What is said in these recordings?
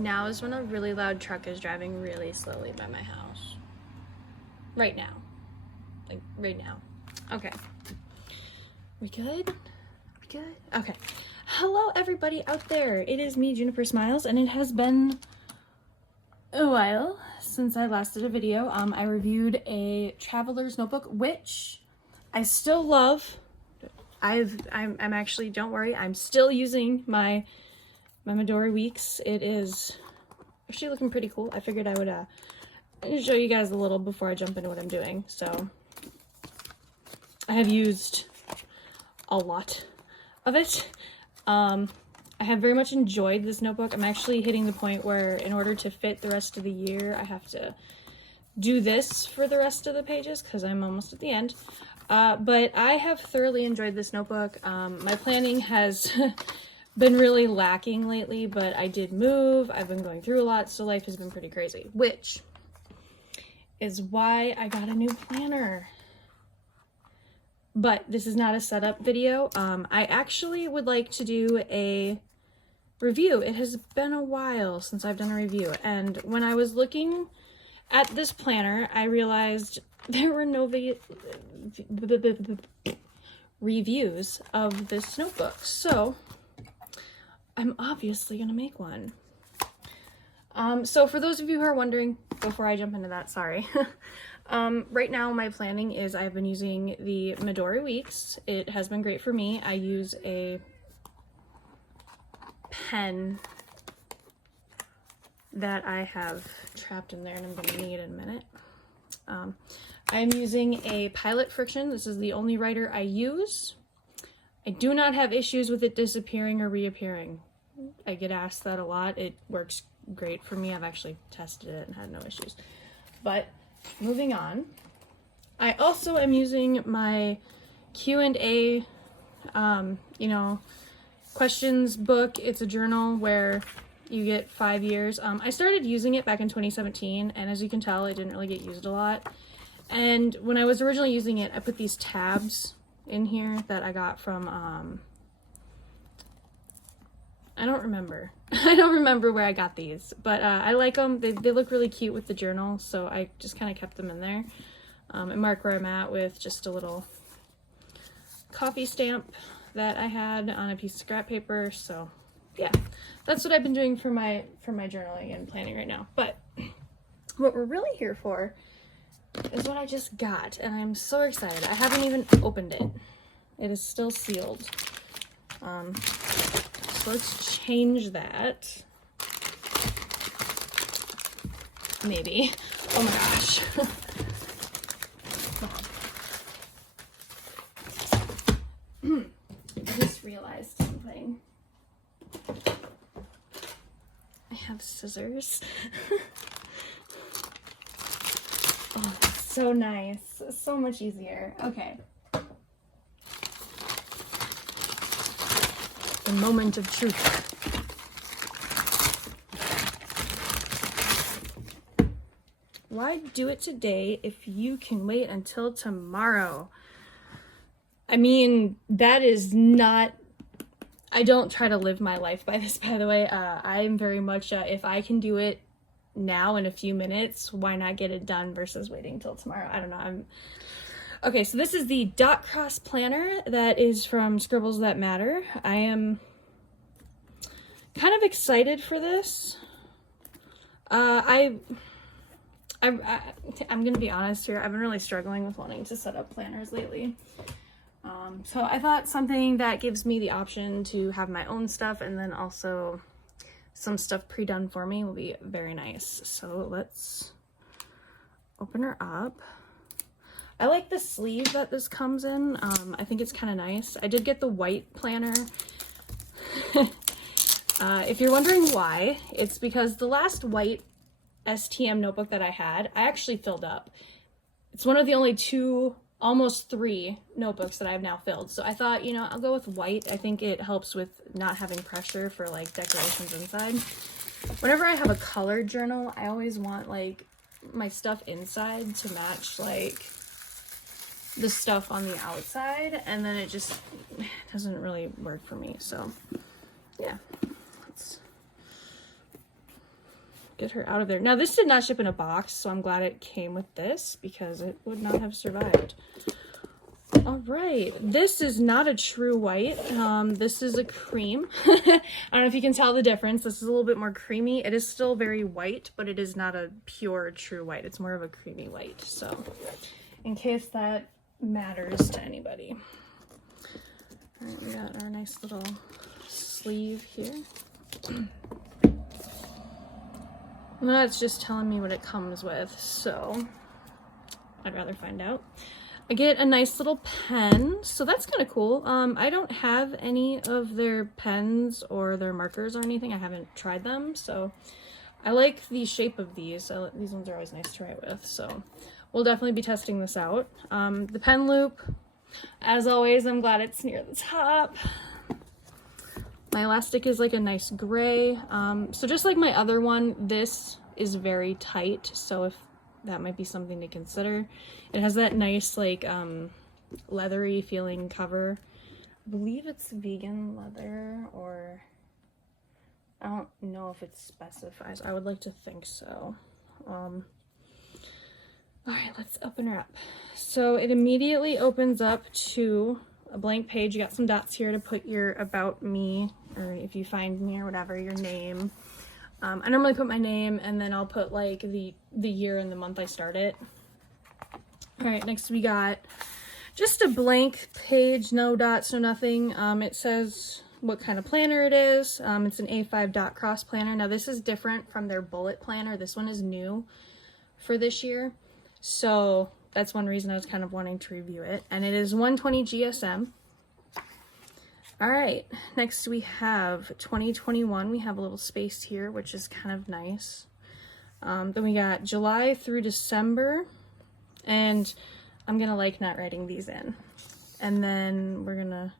Now is when a really loud truck is driving really slowly by my house. Right now. Like, right now. Okay. We good? We good? Okay. Hello, everybody out there. It is me, Juniper Smiles, and it has been a while since I last did a video. I reviewed a traveler's notebook, which I still love. I'm actually, don't worry, I'm still using my Midori Weeks. It is actually looking pretty cool. I figured I would show you guys a little before I jump into what I'm doing. So I have used a lot of it. I have very much enjoyed this notebook. I'm actually hitting the point where in order to fit the rest of the year, I have to do this for the rest of the pages because I'm almost at the end. But I have thoroughly enjoyed this notebook. My planning has been really lacking lately, but I did move. I've been going through a lot, so life has been pretty crazy, which is why I got a new planner. But this is not a setup video. I actually would like to do a review. It has been a while since I've done a review, and when I was looking at this planner, I realized there were no reviews of this notebook, so I'm obviously gonna make one. So for those of you who are wondering, before I jump into that, sorry. Right now my planning is I've been using the Midori Weeks. It has been great for me. I use a pen that I have trapped in there and I'm going to need in a minute. I'm using a Pilot Friction. This is the only writer I use. I do not have issues with it disappearing or reappearing. I get asked that a lot. It works great for me. I've actually tested it and had no issues. But moving on, I also am using my Q&A, questions book. It's a journal where you get 5 years. I started using it back in 2017, and as you can tell, it didn't really get used a lot. And when I was originally using it, I put these tabs in here that I got from, I don't remember. I don't remember where I got these, but I like them. They look really cute with the journal, so I just kind of kept them in there. And mark where I'm at with just a little coffee stamp that I had on a piece of scrap paper. So yeah, that's what I've been doing for my journaling and planning right now. But what we're really here for is what I just got, and I'm so excited. I haven't even opened it. It is still sealed. So let's change that. Maybe. Oh my gosh. I just realized something. I have scissors. Oh, that's so nice. So much easier. Okay. The moment of truth. Why do it today if you can wait until tomorrow? I mean, that is not... I don't try to live my life by this, by the way. I'm very much, if I can do it now in a few minutes, why not get it done versus waiting till tomorrow? I don't know. Okay, so this is the DotCross planner that is from Scribbles That Matter. I am kind of excited for this. I'm gonna be honest here. I've been really struggling with wanting to set up planners lately. So I thought something that gives me the option to have my own stuff and then also some stuff pre-done for me will be very nice. So let's open her up. I like the sleeve that this comes in. I think it's kind of nice. I did get the white planner. If you're wondering why, it's because the last white STM notebook that I had, I actually filled up. It's one of the only 2, almost 3 notebooks that I've now filled. So I thought, you know, I'll go with white. I think it helps with not having pressure for like decorations inside. Whenever I have a colored journal, I always want like my stuff inside to match like the stuff on the outside, and then it just doesn't really work for me. So yeah, let's get her out of there. Now, this did not ship in a box, so I'm glad it came with this because it would not have survived. All right, this is not a true white. This is a cream. I don't know if you can tell the difference. This is a little bit more creamy. It is still very white, but it is not a pure true white. It's more of a creamy white. So in case that matters to anybody. All right, we got our nice little sleeve here. Well, that's just telling me what it comes with, so I'd rather find out. I get a nice little pen, so that's kind of cool. I don't have any of their pens or their markers or anything. I haven't tried them, so I like the shape of these. These ones are always nice to write with, so we'll definitely be testing this out. The pen loop, as always, I'm glad it's near the top. My elastic is like a nice gray. So just like my other one, this is very tight, so if that might be something to consider. It has that nice like leathery feeling cover. I believe it's vegan leather, or I don't know if it specifies. I would like to think so. All right, let's open her up. So it immediately opens up to a blank page. You got some dots here to put your about me, or if you find me or whatever, your name. I normally put my name, and then I'll put like the year and the month I started. All right, next we got just a blank page, no dots, no nothing. It says what kind of planner it is. It's an A5 DotCross planner. Now this is different from their bullet planner. This one is new for this year, so that's one reason I was kind of wanting to review it. And it is 120 GSM. All right, next we have 2021. We have a little space here, which is kind of nice. Then we got July through December, and I'm gonna like not writing these in. And then we're gonna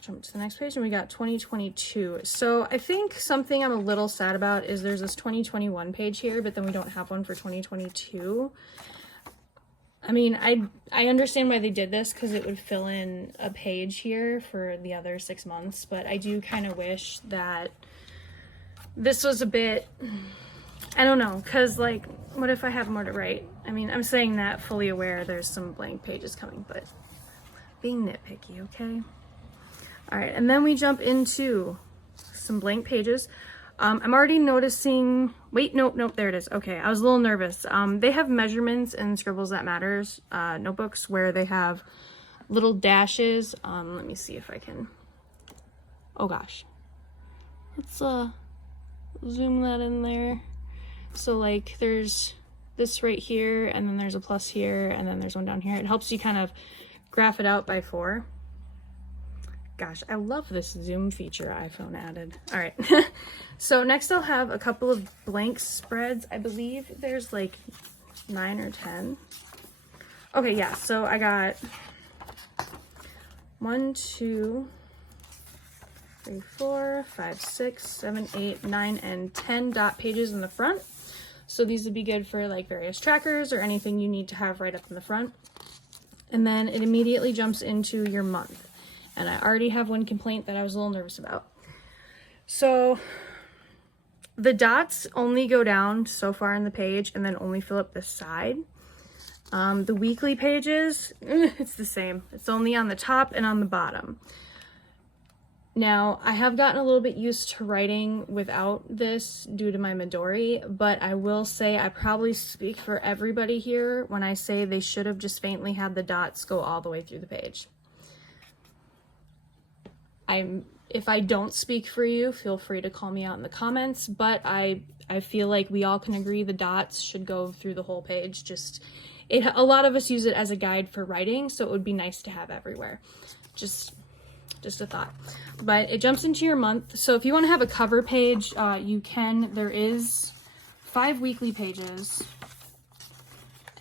jump to the next page, and we got 2022. So I think something I'm a little sad about is there's this 2021 page here, but then we don't have one for 2022. I mean, I understand why they did this, because it would fill in a page here for the other 6 months, but I do kind of wish that this was a bit, I don't know, because like, what if I have more to write? I mean, I'm saying that fully aware there's some blank pages coming, but being nitpicky, okay? All right, and then we jump into some blank pages. I'm already noticing, wait, nope, there it is. Okay, I was a little nervous. They have measurements in Scribbles That Matters notebooks where they have little dashes. Let me see if I can, oh gosh. Let's zoom that in there. So like there's this right here, and then there's a plus here, and then there's one down here. It helps you kind of graph it out by 4. Gosh, I love this zoom feature iPhone added. All right, so next I'll have a couple of blank spreads. I believe there's like 9 or 10. Okay, yeah, so I got 1, 2, 3, 4, 5, 6, 7, 8, 9, and 10 dot pages in the front. So these would be good for like various trackers or anything you need to have right up in the front. And then it immediately jumps into your month. And I already have one complaint that I was a little nervous about. So the dots only go down so far in the page and then only fill up this side. The weekly pages, it's the same. It's only on the top and on the bottom. Now, I have gotten a little bit used to writing without this due to my Midori, but I will say I probably speak for everybody here when I say they should have just faintly had the dots go all the way through the page. If I don't speak for you, feel free to call me out in the comments, but I feel like we all can agree the dots should go through the whole page. A lot of us use it as a guide for writing, so it would be nice to have everywhere. Just a thought. But it jumps into your month. So if you want to have a cover page, you can. There is 5 weekly pages,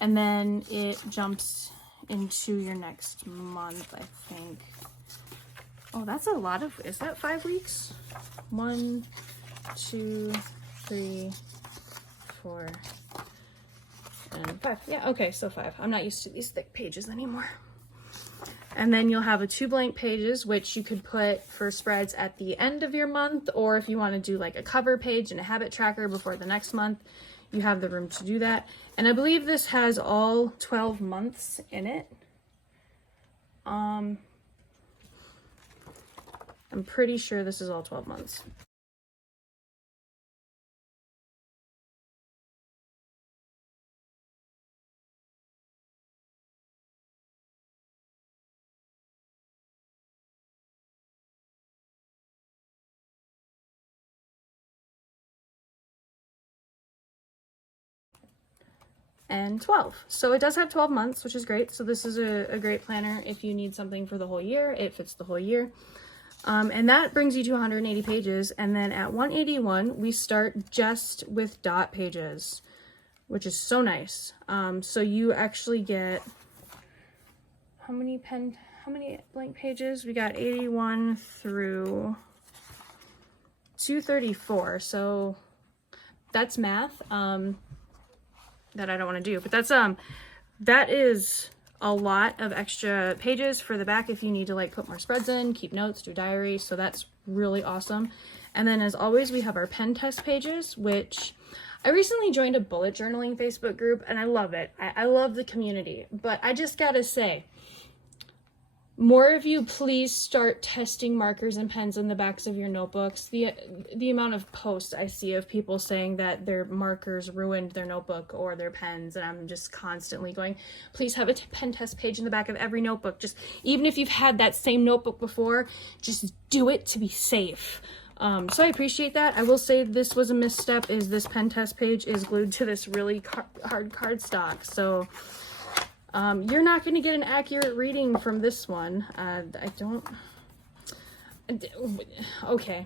and then it jumps into your next month, I think. Oh, that's a lot of, is that 5 weeks? 1, 2, 3, 4, and 5. Yeah, okay, so 5. I'm not used to these thick pages anymore. And then you'll have 2 blank pages, which you could put for spreads at the end of your month, or if you want to do like a cover page and a habit tracker before the next month, you have the room to do that. And I believe this has all 12 months in it. I'm pretty sure this is all 12 months. And 12. So it does have 12 months, which is great. So this is a great planner if you need something for the whole year. It fits the whole year. And that brings you to 180 pages. And then at 181, we start just with dot pages, which is so nice. So you actually get, how many blank pages? We got 81 through 234. So that's math. That I don't want to do, but that is a lot of extra pages for the back if you need to like put more spreads in, keep notes, do diary. So that's really awesome. And then as always, we have our pen test pages, which I recently joined a bullet journaling Facebook group and I love it. I love the community, but I just gotta say, more of you please start testing markers and pens in the backs of your notebooks. The amount of posts I see of people saying that their markers ruined their notebook or their pens, and I'm just constantly going, please have a pen test page in the back of every notebook. Just even if you've had that same notebook before, just do it to be safe. So I appreciate that. I will say this was a misstep, is this pen test page is glued to this really hard cardstock. So you're not going to get an accurate reading from this one. Okay.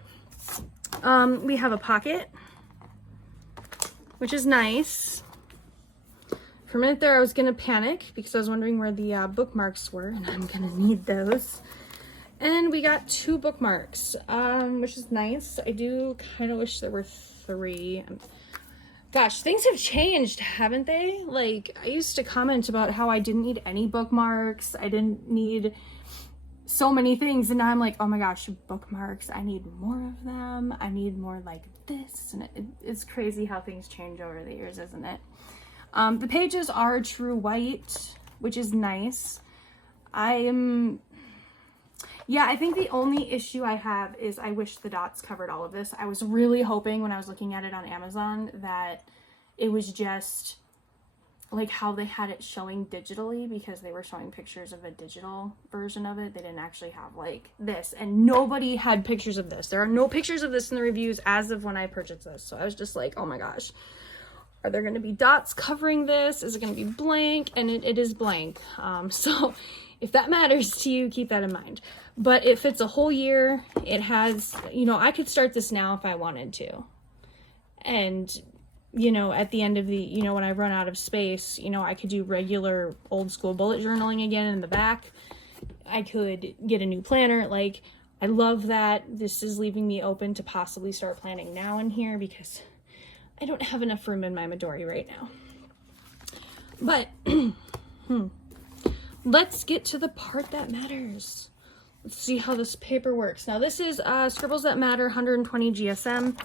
We have a pocket, which is nice. For a minute there, I was going to panic because I was wondering where the bookmarks were, and I'm going to need those. And we got 2 bookmarks, which is nice. I do kind of wish there were 3. Gosh, things have changed, haven't they? Like, I used to comment about how I didn't need any bookmarks. I didn't need so many things. And now I'm like, oh my gosh, bookmarks. I need more of them. I need more like this. And it's crazy how things change over the years, isn't it? The pages are true white, which is nice. Yeah, I think the only issue I have is I wish the dots covered all of this. I was really hoping when I was looking at it on Amazon that it was just like how they had it showing digitally, because they were showing pictures of a digital version of it. They didn't actually have like this, and nobody had pictures of this. There are no pictures of this in the reviews as of when I purchased this. So I was just like, oh my gosh, are there going to be dots covering this? Is it going to be blank? And it is blank. So if that matters to you, keep that in mind. But it fits a whole year. It has, I could start this now if I wanted to. And, at the end of the, when I run out of space, I could do regular old school bullet journaling again in the back. I could get a new planner. Like, I love that this is leaving me open to possibly start planning now in here, because I don't have enough room in my Midori right now. But, let's get to the part that matters. Let's see how this paper works. Now this is Scribbles That Matter 120 GSM.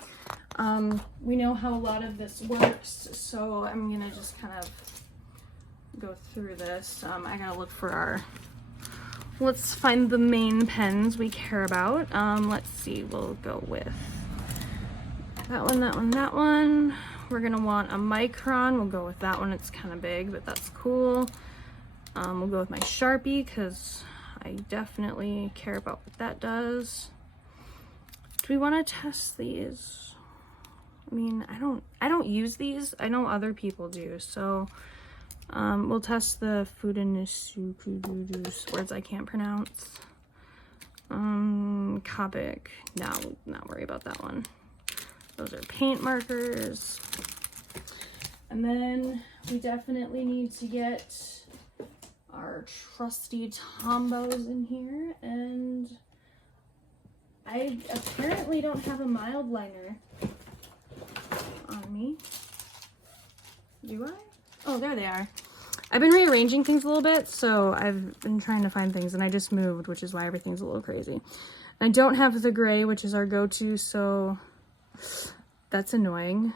We know how a lot of this works, so I'm gonna just kind of go through this. I gotta look for let's find the main pens we care about. Let's see, we'll go with that one, that one, that one. We're gonna want a micron. We'll go with that one. It's kind of big, but that's cool. We'll go with my Sharpie because I definitely care about what that does. Do we want to test these? I mean, I don't use these. I know other people do. So we'll test the Fudanisukududu, words I can't pronounce. Copic. No, not worry about that one. Those are paint markers. And then we definitely need to get our trusty Tombos in here, and I apparently don't have a mild liner on me. Do I? Oh, there they are. I've been rearranging things a little bit, so I've been trying to find things, and I just moved, which is why everything's a little crazy. I don't have the gray, which is our go-to, so that's annoying.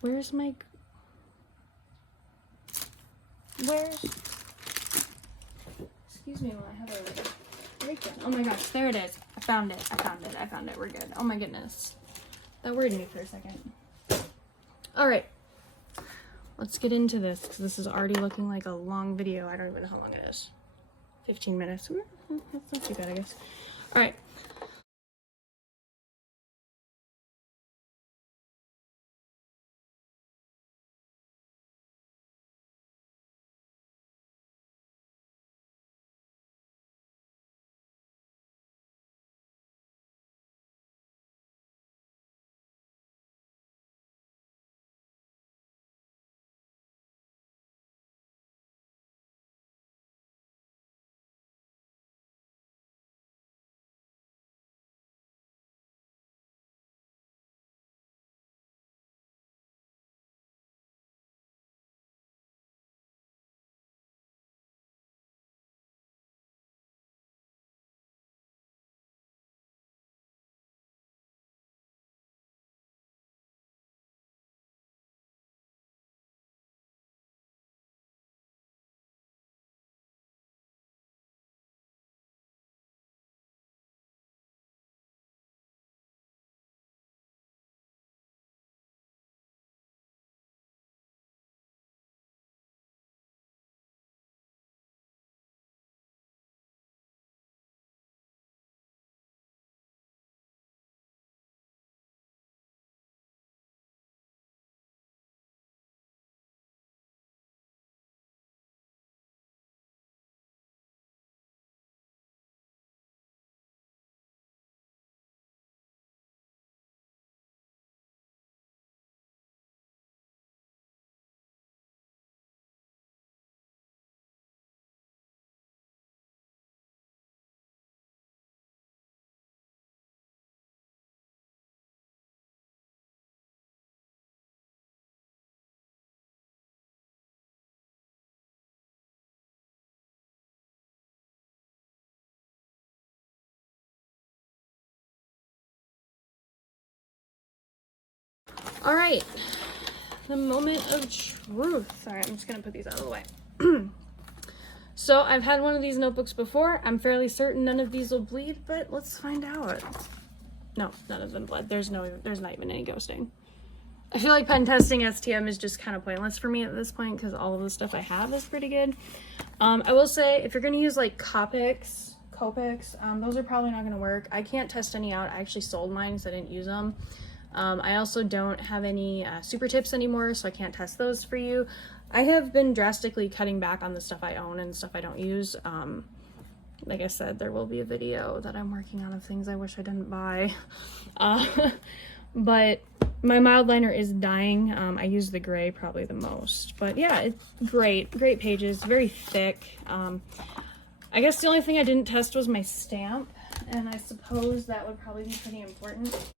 Where's my... Excuse me while I have a breakdown. Oh my gosh, there it is. I found it. We're good. Oh my goodness. That worried me for a second. All right. Let's get into this, because this is already looking like a long video. I don't even know how long it is. 15 minutes. That's not too bad, I guess. All right. All right, the moment of truth. Sorry, I'm just gonna put these out of the way. So I've had one of these notebooks before. I'm fairly certain none of these will bleed, but let's find out. No, none of them bled. There's not even any ghosting. I feel like pen testing STM is just kind of pointless for me at this point, because all of the stuff I have is pretty good. I will say, if you're gonna use like Copics, those are probably not gonna work. I can't test any out. I actually sold mine because I didn't use them. I also don't have any super tips anymore, so I can't test those for you. I have been drastically cutting back on the stuff I own and stuff I don't use. Like I said, there will be a video that I'm working on of things I wish I didn't buy. But my mild liner is dying. I use the gray probably the most. But yeah, it's great pages, very thick. I guess the only thing I didn't test was my stamp, and I suppose that would probably be pretty important.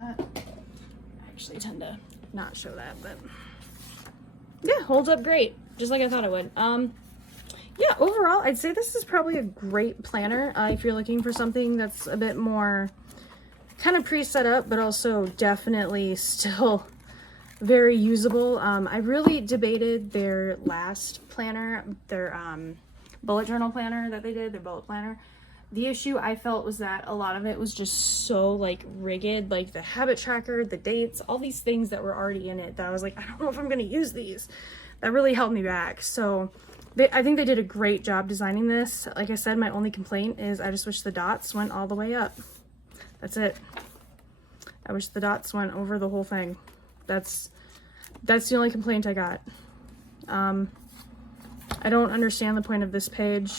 I actually tend to not show that, but yeah, holds up great, just like I thought it would. Yeah, overall, I'd say this is probably a great planner if you're looking for something that's a bit more kind of pre-set up, but also definitely still very usable. I really debated their last planner, their bullet journal planner that they did, their bullet planner. The issue I felt was that a lot of it was just so like rigid, like the habit tracker, the dates, all these things that were already in it that I was like, I don't know if I'm going to use these. That really held me back. So I think they did a great job designing this. Like I said, my only complaint is I just wish the dots went all the way up. That's it. I wish the dots went over the whole thing. That's the only complaint I got. I don't understand the point of this page.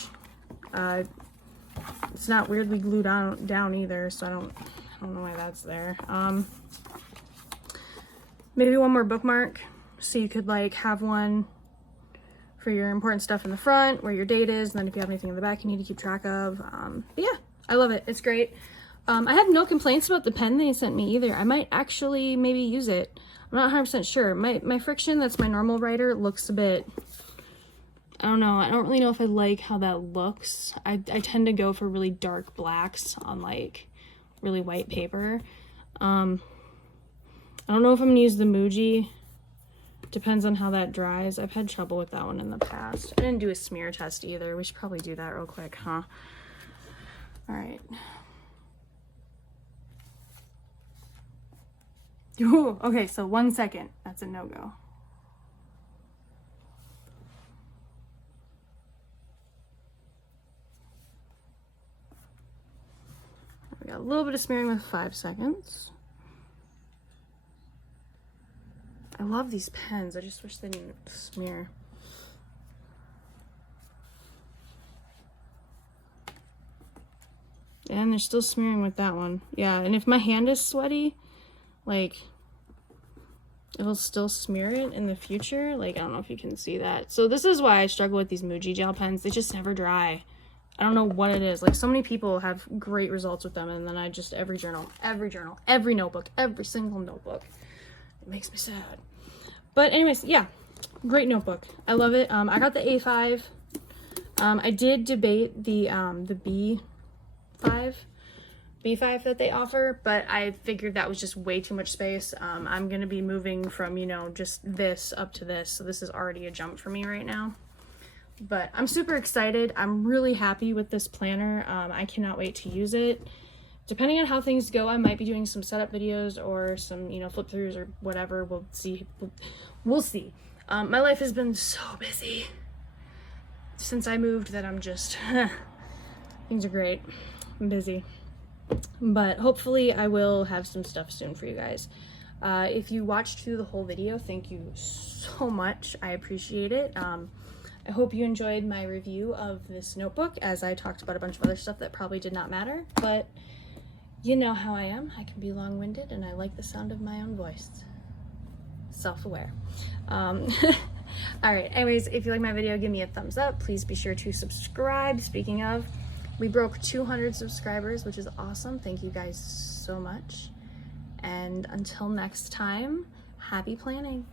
It's not weirdly glued down either, so I don't know why that's there. Maybe one more bookmark, so you could like have one for your important stuff in the front, where your date is, and then if you have anything in the back you need to keep track of. But yeah, I love it. It's great. I have no complaints about the pen they sent me either. I might actually maybe use it. I'm not 100% sure. My Friction, that's my normal writer, looks a bit, I don't know. I don't really know if I like how that looks. I tend to go for really dark blacks on like really white paper. I don't know if I'm gonna use the Muji. Depends on how that dries. I've had trouble with that one in the past. I didn't do a smear test either. We should probably do that real quick, huh? All right. Ooh, okay, so 1 second. That's a no-go. We got a little bit of smearing with 5 seconds. I love these pens. I just wish they didn't smear. And they're still smearing with that one. Yeah, and if my hand is sweaty, like, it'll still smear it in the future. Like, I don't know if you can see that. So this is why I struggle with these Muji gel pens. They just never dry. I don't know what it is. Like, so many people have great results with them, and then I just, every journal, every notebook, every single notebook. It makes me sad. But anyways, yeah, great notebook. I love it. I got the A5. I did debate the B5 that they offer, but I figured that was just way too much space. I'm going to be moving from, you know, just this up to this. So this is already a jump for me right now. But I'm super excited. I'm really happy with this planner. I cannot wait to use it. Depending on how things go, I might be doing some setup videos or some, you know, flip throughs or whatever. We'll see. We'll see. My life has been so busy since I moved that I'm just, things are great. I'm busy. But hopefully I will have some stuff soon for you guys. If you watched through the whole video, thank you so much. I appreciate it. I hope you enjoyed my review of this notebook, as I talked about a bunch of other stuff that probably did not matter, but you know how I am. I can be long-winded, and I like the sound of my own voice. Self-aware. All right, anyways, if you like my video, give me a thumbs up. Please be sure to subscribe. Speaking of, we broke 200 subscribers, which is awesome. Thank you guys so much. And until next time, happy planning.